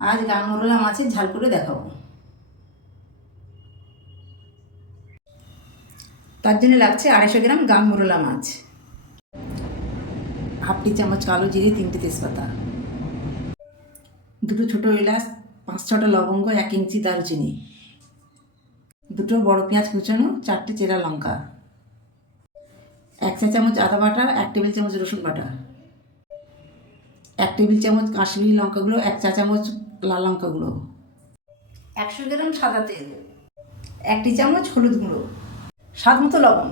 আজ গাংমরোলা মাছের ঝাল করে দেখাবো। তার জন্য লাগছে 250 গ্রাম গাংমরোলা মাছ, হাফ টি চামচ কালো জিরে, 3টে তেজপাতা, 2টো ছোটো এলাচ, 5-6টা লবঙ্গ, 1 ইঞ্চি দারুচিনি, 2টো বড় পেঁয়াজ কুচানো, 4টে চেরা লঙ্কা, 1 চা চামচ আদা বাটা, 1 টেবিল চামচ রসুন বাটা, 1 টেবিল চামচ কাশ্মীরি লঙ্কা গুঁড়ো, 1 চা চামচ লাল লঙ্কা গুঁড়ো, 100 গ্রাম সাদা তেল, 1 চামচ হলুদ গুঁড়ো, স্বাদ মতো লবণ।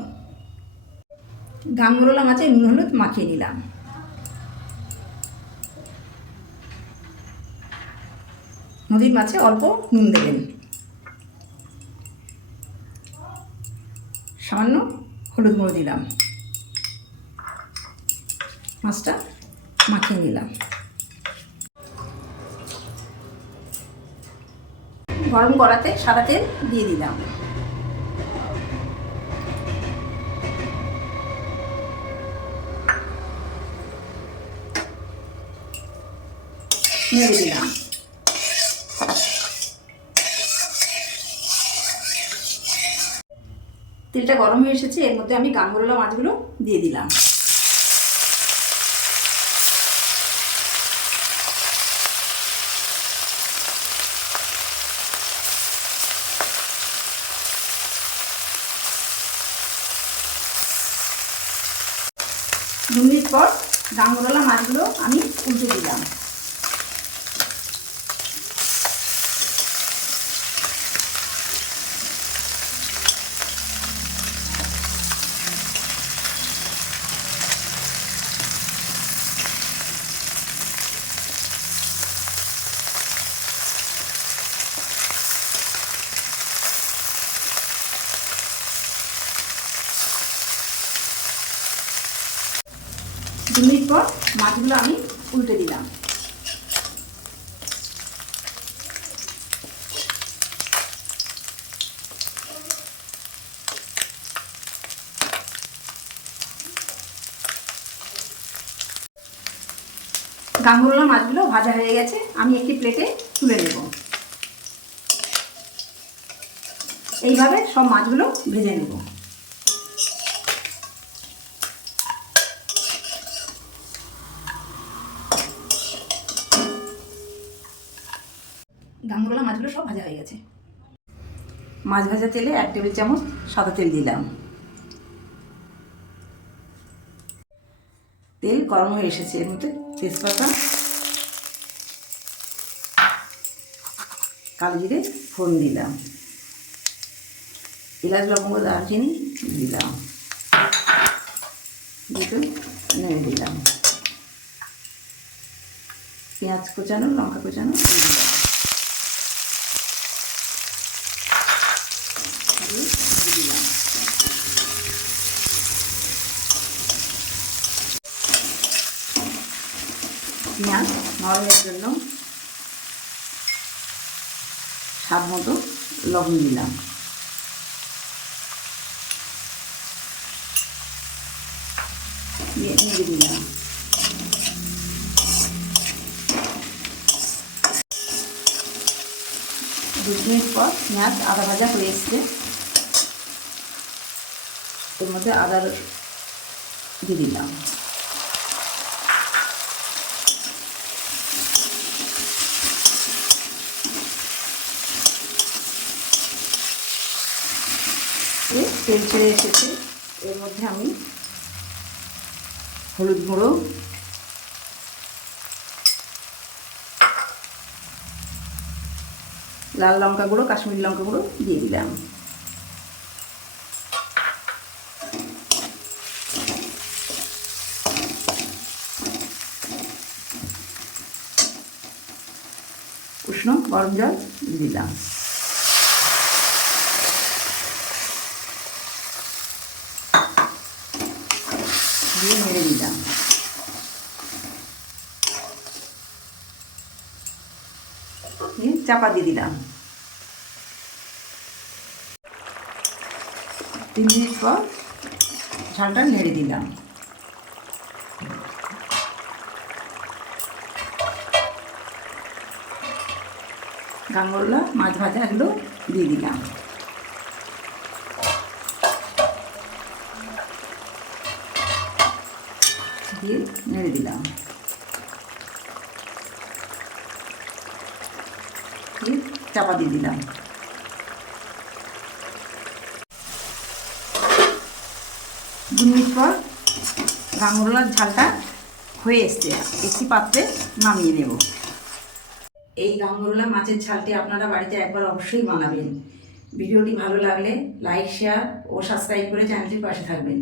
গাংমরোলা মাছে নুন হলুদ মাখিয়ে নিলাম। নদীর মাছে অল্প নুন দেবেন, সামান্য হলুদ গুঁড়ো দিলাম, মাছটা মাখিয়ে নিলাম। গরম কড়াতে সাদা তেল দিয়ে দিলাম, নেড়ে দিলাম। তেলটা গরম হয়ে এসেছে, এর মধ্যে আমি গাংমরোলা মাছগুলো দিয়ে দিলাম। দু মিনিট পর গাংমরোলা মাছগুলো আমি উল্টে দিলাম। দু মিনিট পর মাছগুলো আমি উল্টে দিলাম। গাংমরোলা মাছগুলো ভাজা হয়ে গেছে, আমি একটি প্লেটে তুলে নেব। এইভাবে সব মাছগুলো ভেজে নেব। গাংমরোলা মাছগুলো সব ভাজা হয়ে গেছে। মাছ ভাজা তেলে 1 টেবিল চামচ সাদা তেল দিলাম। তেল গরম হয়ে এসেছে, এর মধ্যে তেজপাতা, কালো জিরে ফোড়ন দিলাম, এলাচ লবঙ্গ দারচিনি দিলাম, দুটো নেড়ে দিলাম, পেঁয়াজ কোচানো, লঙ্কা কোচানো দিয়ে দিলাম, দিলাম। পেঁয়াজ নরমের জন্য স্বাদ মতো লবণ দিলাম, নেড়ে দিলাম। 2 মিনিট পর পেঁয়াজ আদা ভাজা হয়ে এসছে, এর মধ্যে আদা দিয়ে দিলাম, তেল ছেড়ে এসেছে, এর মধ্যে আমি হলুদ গুঁড়ো, লাল লঙ্কা গুঁড়ো, কাশ্মীরি লঙ্কা গুঁড়ো দিয়ে দিলাম। উষ্ণ গরম জল দিলাম, দিয়ে নেড়ে দিলাম। চাপা দিয়ে দিলাম। 3 মিনিট পর ঝালটা নেড়ে দিলাম। গাঙ্গরলা মাছ ভাজা এগুলো দিয়ে দিলাম, দিয়ে নেড়ে দিলাম, দিয়ে চাপা দিয়ে দিলাম। 2 মিনিট পর গাঙ্গরলার ঝালটা হয়ে এসছে, একটি পাত্রে নামিয়ে নেব। এই গাঙ্গরলা মাছের ঝালটি আপনারা বাড়িতে একবার অবশ্যই বানাবেন। ভিডিওটি ভালো লাগলে লাইক, শেয়ার ও সাবস্ক্রাইব করে চ্যানেলটির পাশে থাকবেন।